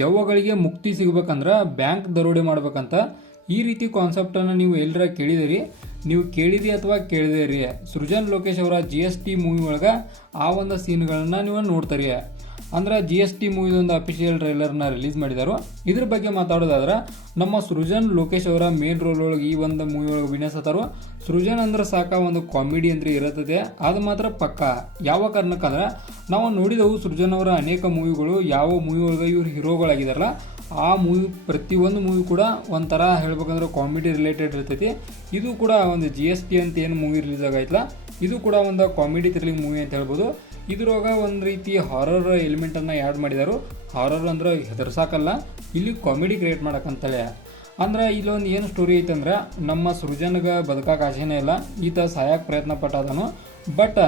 ದೆವ್ವಗಳಿಗೆ ಮುಕ್ತಿ ಸಿಗಬೇಕಂದ್ರೆ ಬ್ಯಾಂಕ್ ದರೋಡೆ ಮಾಡ್ಬೇಕಂತ ಈ ರೀತಿ ಕಾನ್ಸೆಪ್ಟನ್ನು ನೀವು ಎಲ್ಲರ ಕೇಳಿದಿರಿ. ನೀವು ಕೇಳಿರಿ ಅಥವಾ ಕೇಳಿದಿರಿ. ಸೃಜನ್ ಲೋಕೇಶ್ ಅವರ GST ಮೂವಿ ಒಳಗೆ ಆ ಒಂದು ಸೀನ್ಗಳನ್ನ ನೀವು ನೋಡ್ತೀರಿ. ಅಂದ್ರೆ GST ಮೂವಿದೊಂದು ಅಫಿಷಿಯಲ್ ಟ್ರೈಲರ್ನ ರಿಲೀಸ್ ಮಾಡಿದರು. ಇದ್ರ ಬಗ್ಗೆ ಮಾತಾಡೋದಾದ್ರೆ ನಮ್ಮ ಸೃಜನ್ ಲೋಕೇಶ್ ಅವರ ಮೇನ್ ರೋಲ್ ಒಳಗೆ ಈ ಒಂದು ಮೂವಿ ಒಳಗೆ ಅಭಿನಯಿಸ್ತಾರೋ. ಸೃಜನ್ ಅಂದ್ರೆ ಸಾಕ ಒಂದು ಕಾಮಿಡಿ ಅಂದ್ರೆ ಇರುತ್ತದೆ, ಅದು ಮಾತ್ರ ಪಕ್ಕ. ಯಾವ ಕಾರಣಕ್ಕಂದ್ರೆ ನಾವು ನೋಡಿದೆವು ಸೃಜನ್ ಅವರ ಅನೇಕ ಮೂವಿಗಳು. ಯಾವ ಮೂವಿ ಒಳಗೆ ಇವ್ರು ಹೀರೋಗಳಾಗಿದಾರಲ್ಲ ಆ ಮೂವಿ ಪ್ರತಿಯೊಂದು ಮೂವಿ ಕೂಡ ಒಂಥರ ಹೇಳ್ಬೇಕಂದ್ರೆ ಕಾಮಿಡಿ ರಿಲೇಟೆಡ್ ಇರ್ತೈತಿ. ಇದು ಕೂಡ ಒಂದು GST ಅಂತ ಏನು ಮೂವಿ ರಿಲೀಸ್ ಆಗೈತಲ್ಲ, ಇದು ಕೂಡ ಒಂದು ಕಾಮಿಡಿ ಥ್ರಿಲ್ಲಿಂಗ್ ಮೂವಿ ಅಂತ ಹೇಳ್ಬೋದು. ಇದ್ರೊಳಗೆ ಒಂದು ರೀತಿ ಹಾರರ್ ಎಲಿಮೆಂಟನ್ನು ಆ್ಯಡ್ ಮಾಡಿದಾರು. ಹಾರರ್ ಅಂದ್ರೆ ಹೆದರ್ಸಾಕಲ್ಲ, ಇಲ್ಲಿ ಕಾಮಿಡಿ ಕ್ರಿಯೇಟ್ ಮಾಡಕ್ಕಂತೇಳಿ. ಅಂದ್ರೆ ಇಲ್ಲೊಂದು ಏನು ಸ್ಟೋರಿ ಐತಂದ್ರೆ ನಮ್ಮ ಸೃಜನ್ಗೆ ಬದುಕಕ್ಕೆ ಆಸೆನೇ ಇಲ್ಲ. ಈತ ಸಾಯಕ್ಕೆ ಪ್ರಯತ್ನ ಪಟ್ಟಾದನು. ಬಟ್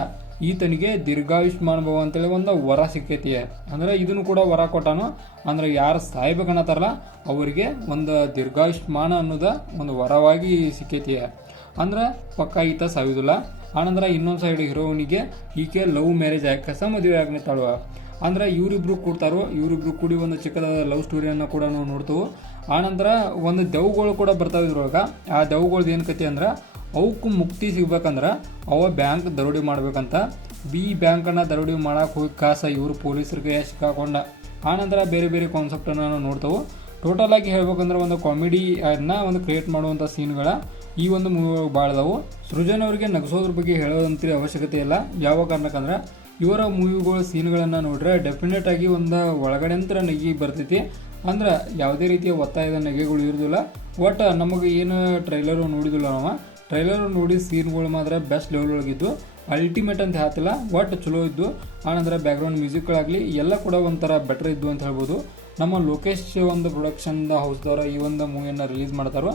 ಈತನಿಗೆ ದೀರ್ಘಾಯುಷ್ಮಾನ್ ಭವ ಅಂತೇಳಿ ಒಂದು ವರ ಸಿಕ್ಕೈತಿ. ಅಂದ್ರೆ ಇದನ್ನು ಕೂಡ ವರ ಕೊಟ್ಟಾನು. ಅಂದ್ರೆ ಯಾರು ಸಾಯ್ಬೇಕನ್ನತ್ತಾರಲ್ಲ ಅವರಿಗೆ ಒಂದು ದೀರ್ಘಾಯುಷ್ಮಾನ ಅನ್ನೋದ ಒಂದು ವರವಾಗಿ ಸಿಕ್ಕೈತಿ. ಅಂದ್ರೆ ಪಕ್ಕ ಈತ ಸಾಯುವುದಿಲ್ಲ. ಆನಂತರ ಇನ್ನೊಂದು ಸೈಡ್ ಹೀರೋನಿಗೆ ಈಕೆ ಲವ್ ಮ್ಯಾರೇಜ್ ಆಗಿ ಮದುವೆ ಆಗ್ನಿತ್ತಾಳು. ಅಂದ್ರೆ ಇವರಿಬ್ರು ಕೂಡ್ತಾರೋ. ಇವರಿಬ್ರು ಕೂಡಿ ಒಂದು ಚಿಕ್ಕದಾದ ಲವ್ ಸ್ಟೋರಿಯನ್ನು ಕೂಡ ನಾವು ನೋಡ್ತೇವೆ. ಆನಂತರ ಒಂದು ದೆವ್ಗಳು ಕೂಡ ಬರ್ತಾವೆ ಇದ್ರೊಳಗೆ. ಆ ದೆವ್ಗಳ್ದು ಏನು ಕತೆ ಅಂದ್ರೆ ಅವಕ್ಕೂ ಮುಕ್ತಿ ಸಿಗ್ಬೇಕಂದ್ರೆ ಅವ ಬ್ಯಾಂಕ್ ದರೋಡಿ ಮಾಡ್ಬೇಕಂತ. ಬ್ಯಾಂಕನ್ನು ದರೋಡಿ ಮಾಡಕ್ಕೆ ಹೋಗಿ ಕಾಸ ಇವರು ಪೊಲೀಸರಿಗೆ ಸಿಕ್ಕಾಕೊಂಡ. ಆನಂತರ ಬೇರೆ ಬೇರೆ ಕಾನ್ಸೆಪ್ಟನ್ನು ನಾವು ನೋಡ್ತೇವೆ. ಟೋಟಲ್ ಆಗಿ ಹೇಳ್ಬೇಕಂದ್ರೆ ಒಂದು ಕಾಮಿಡಿಯನ್ನ ಒಂದು ಕ್ರಿಯೇಟ್ ಮಾಡುವಂಥ ಸೀನ್ಗಳ ಈ ಒಂದು ಮೂವಿ ಭಾಳದವು. ಸೃಜನ್ ಅವರಿಗೆ ನಗಿಸೋದ್ರ ಬಗ್ಗೆ ಹೇಳೋದಂತ ಅವಶ್ಯಕತೆ ಇಲ್ಲ. ಯಾವ ಕಾರಣಕ್ಕಂದ್ರೆ ಇವರ ಮೂವಿಗಳ ಸೀನ್ಗಳನ್ನು ನೋಡ್ರೆ ಡೆಫಿನೆಟ್ ಆಗಿ ಒಂದು ಒಳಗಡೆ ಅಂತ ನಗಿ ಬರ್ತೈತಿ. ಅಂದ್ರೆ ಯಾವುದೇ ರೀತಿಯ ಒತ್ತಾಯದ ನಗೆಗಳು ಇರೋದಿಲ್ಲ. ಒಟ್ಟು ನಮಗೆ ಏನು ಟ್ರೈಲರು ನೋಡಿದಿಲ್ಲ, ನಾವು ಟ್ರೈಲರ್ ನೋಡಿ ಸೀನ್ಗಳು ಮಾತ್ರ ಬೆಸ್ಟ್ ಲೆವೆಲ್ ಒಳಗಿದ್ದು. ಅಲ್ಟಿಮೇಟ್ ಅಂತ ಹೇಳ್ತಿಲ್ಲ, ಒಟ್ಟು ಚಲೋ ಇದ್ದು. ಆನಂತರ ಬ್ಯಾಕ್ಗ್ರೌಂಡ್ ಮ್ಯೂಸಿಕ್ಗಳಾಗಲಿ ಎಲ್ಲ ಕೂಡ ಒಂಥರ ಬೆಟರ್ ಇದ್ದು ಅಂತ ಹೇಳ್ಬೋದು. ನಮ್ಮ ಲೋಕೇಶ್ ಒಂದು ಪ್ರೊಡಕ್ಷನ್ ಹೌಸ್ದವ್ರ ಈ ಒಂದು ಮೂವಿಯನ್ನು ರಿಲೀಸ್ ಮಾಡ್ತಾರೋ.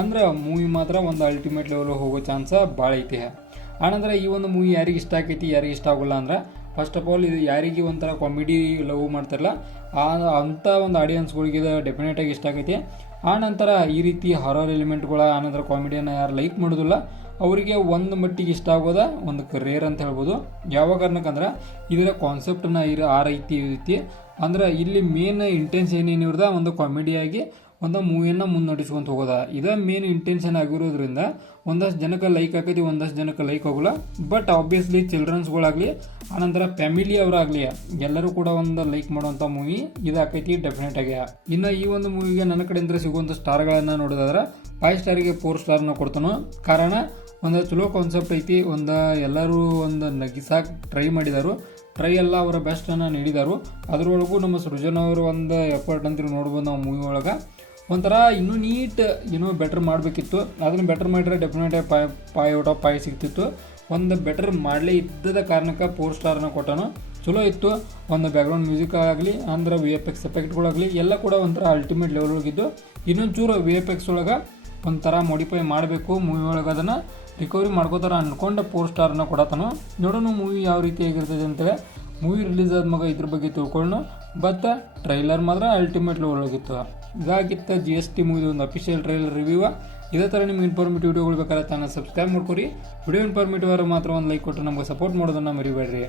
ಅಂದ್ರೆ ಮೂವಿ ಮಾತ್ರ ಒಂದು ಅಲ್ಟಿಮೇಟ್ ಲೆವೆಲ್ ಹೋಗೋ ಚಾನ್ಸ ಭಾಳ ಐತಿ. ಆನಂತರ ಈ ಒಂದು ಮೂವಿ ಯಾರಿಗೆ ಇಷ್ಟ ಆಕೈತಿ ಯಾರಿಗೆ ಇಷ್ಟ ಆಗೋಲ್ಲ ಅಂದ್ರೆ ಫಸ್ಟ್ ಆಫ್ ಆಲ್ ಇದು ಯಾರಿಗೆ ಒಂಥರ ಕಾಮಿಡಿ ಲವ್ ಮಾಡ್ತಾರಲ್ಲ ಅಂಥ ಒಂದು ಆಡಿಯನ್ಸ್ಗಳಿಗೆ ಇದು ಡೆಫಿನೆಟಾಗಿ ಇಷ್ಟ ಆಕೈತಿ. ಆನಂತರ ಈ ರೀತಿ ಹಾರರ್ ಎಲಿಮೆಂಟ್ಗಳ ಆನಂತರ ಕಾಮಿಡಿಯನ್ನು ಯಾರು ಲೈಕ್ ಮಾಡೋದಿಲ್ಲ ಅವರಿಗೆ ಒಂದು ಮಟ್ಟಿಗೆ ಇಷ್ಟ ಆಗೋದ ಒಂದು ರೇರ್ ಅಂತ ಹೇಳ್ಬೋದು. ಯಾವ ಕಾರಣಕ್ಕಂದ್ರೆ ಇದರ ಕಾನ್ಸೆಪ್ಟನ್ನ ಆ ರೀತಿ ಐತಿ. ಅಂದ್ರೆ ಇಲ್ಲಿ ಮೇನ್ ಇಂಟೆನ್ಸ್ ಏನೇನಿವ್ರದ ಒಂದು ಕಾಮಿಡಿಯಾಗಿ ಒಂದು ಮೂವಿಯನ್ನು ಮುನ್ನಡೆಸ್ಕೊಂತ ಹೋಗೋದ. ಇದೇ ಮೇನ್ ಇಂಟೆನ್ಷನ್ ಆಗಿರೋದ್ರಿಂದ ಒಂದಷ್ಟು ಜನಕ್ಕೆ ಲೈಕ್ ಆಕೈತಿ, ಒಂದಷ್ಟು ಜನಕ್ಕೆ ಲೈಕ್ ಆಗೋಲ್ಲ. ಬಟ್ ಆಬ್ವಿಯಸ್ಲಿ ಚಿಲ್ಡ್ರನ್ಸ್ಗಳಾಗಲಿ ಆನಂತರ ಫ್ಯಾಮಿಲಿ ಅವರಾಗಲಿ ಎಲ್ಲರೂ ಕೂಡ ಒಂದು ಲೈಕ್ ಮಾಡುವಂಥ ಮೂವಿ ಇದಾಕೈತಿ ಡೆಫಿನೆಟ್ ಆಗಿ. ಇನ್ನು ಈ ಒಂದು ಮೂವಿಗೆ ನನ್ನ ಕಡೆಯಿಂದ ಸಿಗುವಂಥ ಸ್ಟಾರ್ಗಳನ್ನು ನೋಡೋದಾದ್ರೆ 5 ಸ್ಟಾರಿಗೆ 4 ಸ್ಟಾರ್ನ ಕೊಡ್ತಾನೋ. ಕಾರಣ ಒಂದು ಚಲೋ ಕಾನ್ಸೆಪ್ಟ್ ಐತಿ. ಒಂದು ಎಲ್ಲರೂ ಒಂದು ನಗಿಸಾಕ್ ಟ್ರೈ ಮಾಡಿದಾರು. ಟ್ರೈ ಎಲ್ಲ ಅವರ ಬೆಸ್ಟನ್ನು ನೀಡಿದರು. ಅದರೊಳಗೂ ನಮ್ಮ ಸೃಜನ್ ಅವರು ಒಂದು ಎಫರ್ಟ್ ಅಂತ ನೋಡ್ಬೋದು ನಾವು ಮೂವಿ ಒಳಗೆ. ಒಂಥರ ಇನ್ನೂ ನೀಟ್ ಏನೋ ಬೆಟ್ರ್ ಮಾಡಬೇಕಿತ್ತು. ಅದನ್ನು ಬೆಟ್ರ್ ಮಾಡಿದ್ರೆ ಡೆಫಿನೆಟಾಗಿ 5 ಔಟ್ ಆಫ್ 5 ಸಿಗ್ತಿತ್ತು. ಒಂದು ಬೆಟರ್ ಮಾಡಲೇ ಇದ್ದದ ಕಾರಣಕ್ಕೆ 4 ಸ್ಟಾರ್ನ ಕೊಟ್ಟನು. ಚಲೋ ಇತ್ತು. ಒಂದು ಬ್ಯಾಕ್ಗ್ರೌಂಡ್ ಮ್ಯೂಸಿಕ್ ಆಗಲಿ ಅಂದ್ರೆ VFX ಎಫೆಕ್ಟ್ಗಳಾಗಲಿ ಎಲ್ಲ ಕೂಡ ಒಂಥರ ಅಲ್ಟಿಮೇಟ್ ಲೆವೆಲ್ ಒಳಗಿದ್ದು. ಇನ್ನೊಂದು ಚೂರು VFX ಒಳಗೆ ಒಂಥರ ಮಾಡಿಫೈ ಮಾಡಬೇಕು. ಮೂವಿ ಒಳಗೆ ಅದನ್ನು ರಿಕವರಿ ಮಾಡ್ಕೋತಾರ ಅಂದ್ಕೊಂಡು 4 ಸ್ಟಾರ್ನ ಕೊಡತಾನು. ನೋಡೋಣ ಮೂವಿ ಯಾವ ರೀತಿ ಆಗಿರ್ತದೆ ಅಂತೇಳಿ. ಮೂವಿ ರಿಲೀಸ್ ಆದ್ಮಾಗ ಇದ್ರ ಬಗ್ಗೆ ತಿಳ್ಕೊಳ್ಳೋಣ. ಬಟ್ ಟ್ರೈಲರ್ ಮಾತ್ರ ಅಲ್ಟಿಮೇಟ್ ಲೆವೆಲ್ ಒಳಗಿತ್ತು. ಇದಾಗಿತ್ತು GST ಮೂವಿ ಒಂದು ಅಫಿಷಿಯಲ್ ಟ್ರೈಲರ್ ರಿವ್ಯೂ. ಇದೇ ಥರ ನಿಮ್ಗೆ ಇನ್ಫಾರ್ಮೇಟಿವ್ ವಿಡಿಯೋಗಳು ಬೇಕಾದ್ರೆ ಚಾನಲ್ ಸಬ್ಸ್ಕ್ರೈಬ್ ಮಾಡ್ಕೊರಿ. ವಿಡಿಯೋ ಇನ್ಫಾರ್ಮೇಟಿವ್ ಮಾತ್ರ ಒಂದು ಲೈಕ್ ಕೊಟ್ಟು ನಮಗೆ ಸಪೋರ್ಟ್ ಮಾಡೋದನ್ನು ಮರಿಬೇಡ್ರಿ.